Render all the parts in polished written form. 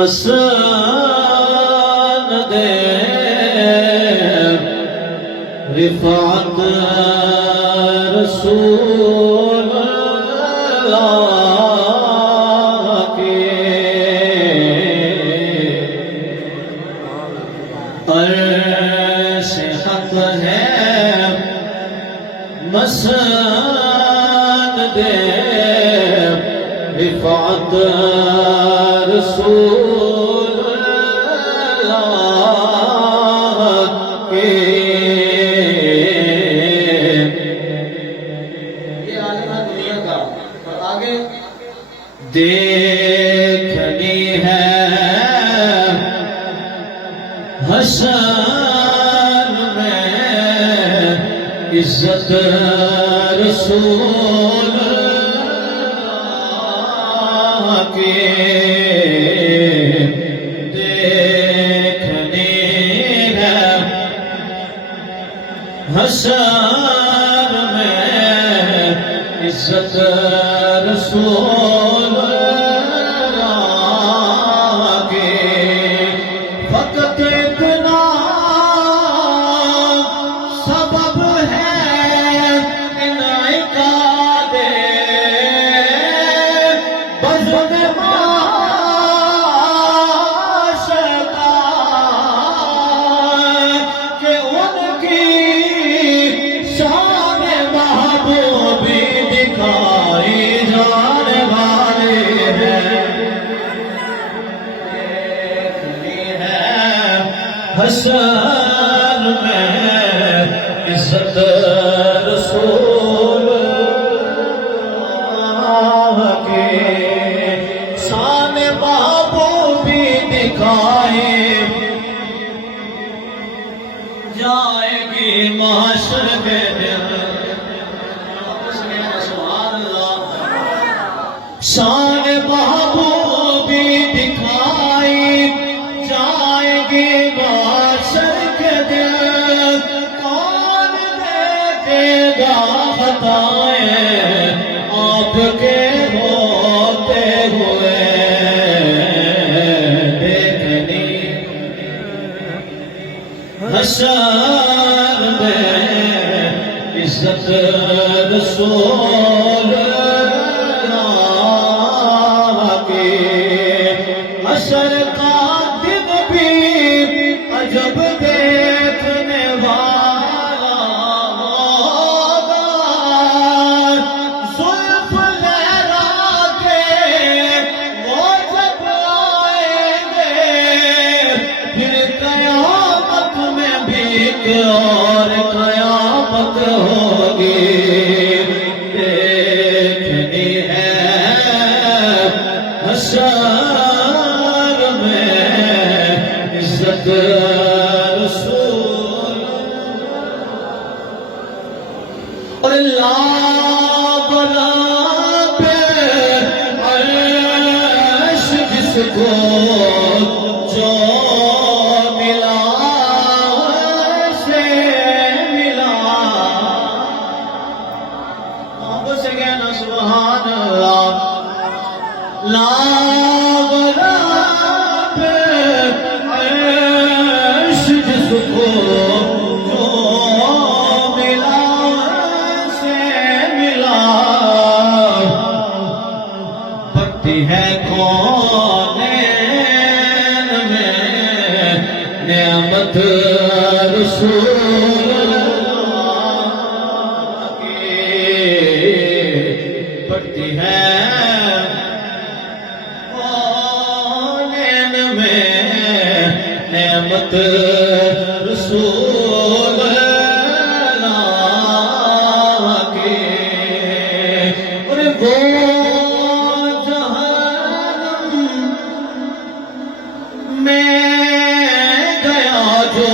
مسند رفعت رسول اللہ کے عرش حق ہے مسند رفعت رسول اللہ کے یہ عالم ہے دنیا کا اور آگے دیکھنی ہے حشر میں عزت رسول اللہ کے دیکھنی ہے حشر میں عزت رسول اللہ کے فقط اتنا سبب ہے انعقاد بزم معاشر کا کہ ان کی شان محبوبی دکھائی جانے والے ہیں دیکھنی ہے حشر میں عزت رسول اللہ کے شان محبوبی دکھائی جائے گی محشر کے دن سبحان اللہ شان محبوبی دکھائی جائے گی محشر کے دن کون دیکھے گا خطائیں آپ کے ہوتے ہوئے دیکھنی حشر میں عزت رسول اللہ کے حشر کا دن بھی عجب دیکھنے والا ہوگا زلف لہرا کے وہ جب آئیں گے پھر قیامت میں بھی اور قیامت ہوگی دیکھنی ہے حشر میں عزت رسول اور اللہ بلا پہ عرش جس کو جو ملا سے ملا محبت سے کہنا سبحان اللہ لا بلا پہ عرش جس کو جو ملا سے ملا بھکتی ہے کونین میں نعمت رسول اللہ کی بھکتی ہے کونین میں نعمت رسول اللہ کی اور وہ جہنم میں گیا جو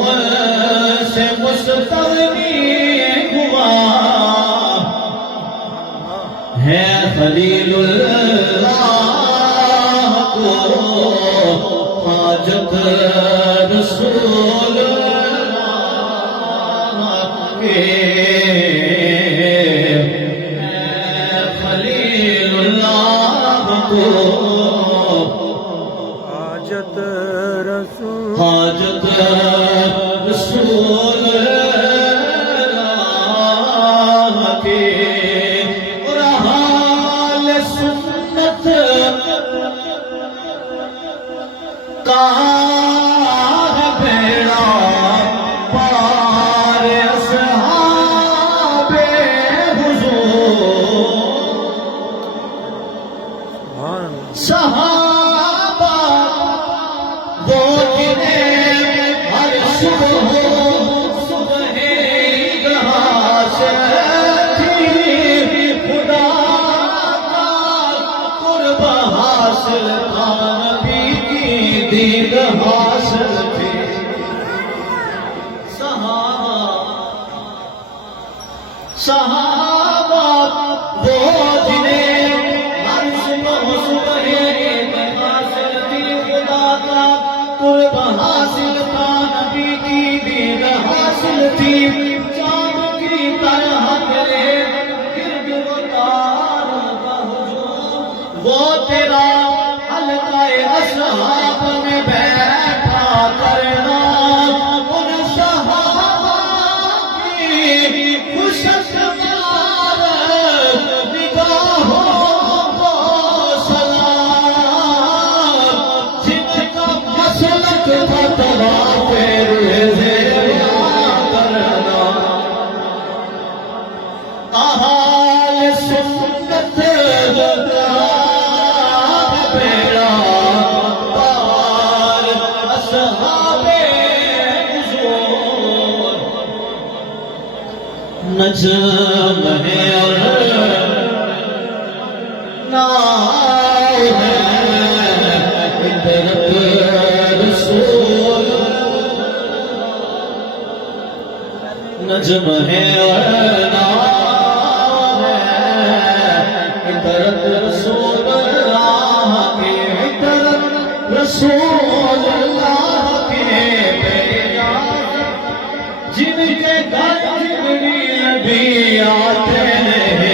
ان سے مستغنی ہوا ہے خلیل اللہ کو حاجت رسول اللہ کے خلیل اللہ کو صحابہ وہ جنہیں ہر صبح صبح ایک حاصل تھی خدا کا قرب حاصل تھا، نبی کی دید حاصل تھی، چاند کی طرح تیرے گرد و تار کا ہجوم، وہ تیرا حلقہ اصحاب میں بیٹھا کرنا، ان صحابہ کی خوشگوار نگاہوں کو سلام، جن کا مسلک تھا طواف روزہ کرنا، اہل سنت بیڑا پار اصحاب حضور، نجم ہے اور ناؤ ہے عطرت رسول، نجم ہے اور ناؤ ہے عطرت رسول اللہ کے، عطرت رسول اللہ کے بیٹا، جن کے گھر جبریل بھی آتے ہیں،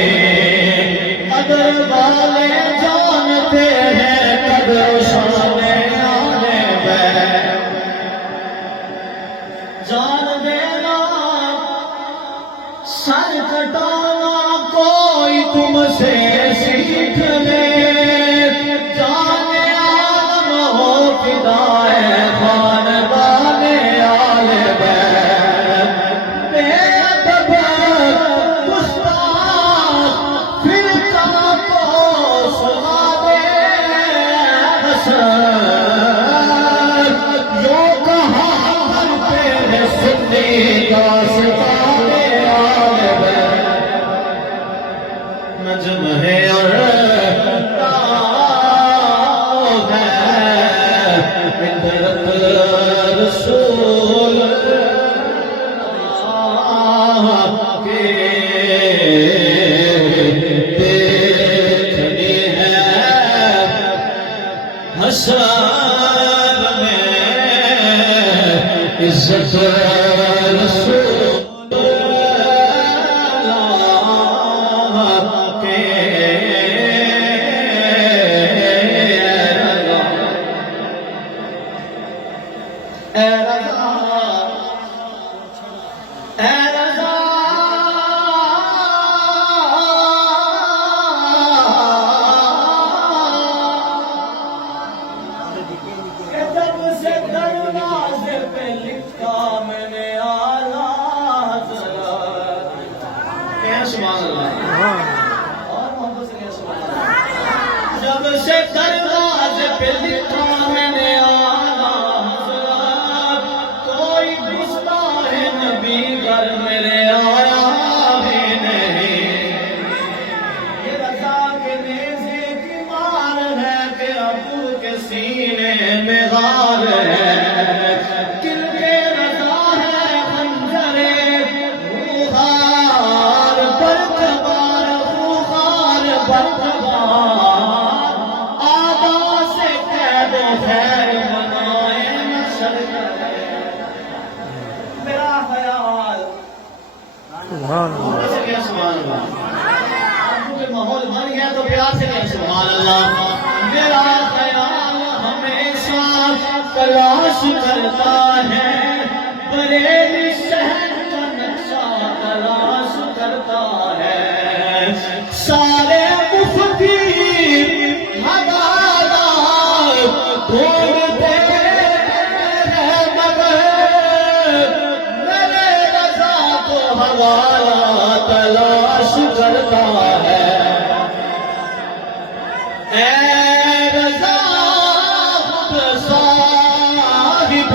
قدر والے جانتے ہیں قدر شان آنے میں، جان دینا سر کٹانا کوئی تم سے سیکھ لے، جان عالم ہو فدا ہے خاندان آل بیت، بے ادب گستاخ فرقہ کو سنا دے حسن، یوں کہا کرتے ہیں سنی داستان آل بیت، نجم ہے اور ناؤ ہے عطرت رسول اللہ کے، دیکھنی ہے حشر میں عزت رسول اللہ کے، اے رضا اے رضا جب سے دروازے پہ لکھا میں نے آلہ حضرت، کہہ سبحان اللہ، اور محبت سے کہہ سبحان اللہ، جب سے دروازے پہ لکھا میں نے آلہ حضرت، کوئی گستاخ نبی گھر میرے آیا بھی نہیں، یہ رضا کے نیزے کی مار ہے کہ ابو کے سینے میں غار ہے، کل کے رضا ہے خنجرے خوخار برقبار، خوخار برقبار، آبا سے قید و خیر بنائے نشر کرے، میرا خیال سبحان اللہ، سے کیا سبحان اللہ، آپ کو ماحول بن گیا تو پیار سے کیا سبحان اللہ، میرا خیال ہمیشہ تلاش کرتا ہے، بریلی شہر کا نقشہ تلاش کرتا ہے، سارے مفتی حوالہ ڈھونڈتے ہیں مگر میرے رضا کو حوالہ تلاش کرتا ہے، اے رضا خود صاحب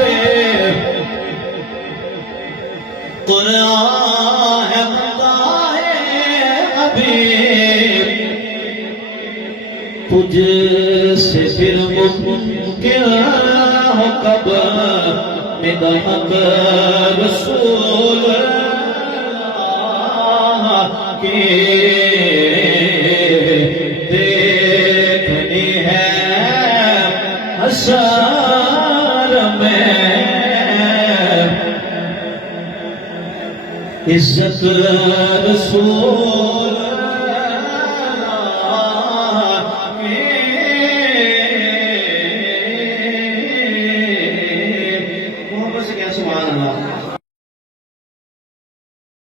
قرآن ہے خدا ہے حبیب، تجھ سے پھر ممکن ہو کب مدحت رسول اللہ کی دیکھنی ہے حشر میں عزت رسول